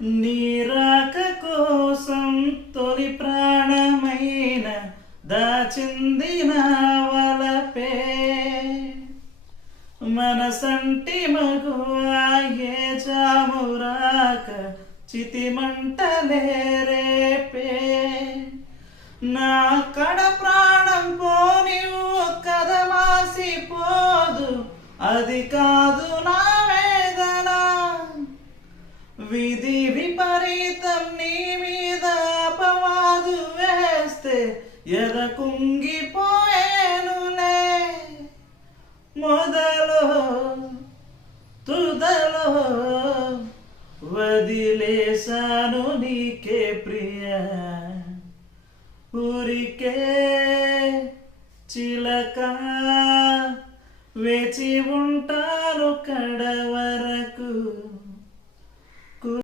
నీరాక కోసం తొలి ప్రాణమైన దాచింది నా వలపే మనసంటి మగువా ఏ జామురాక చితిమంటలే రేపే నా కడ ప్రాణం పోనివ్వు కదమాసిపోదు అది కాదు నా వేదన విధి విపరీతం నీ మీద అపవాదు వేస్తే ఎద కుంగిపోయేనులే మొదలో తుదలో వదిలేశాను నీకే ప్రియ ఊరికే చిలక వేచి ఉంటారు కడ వరకు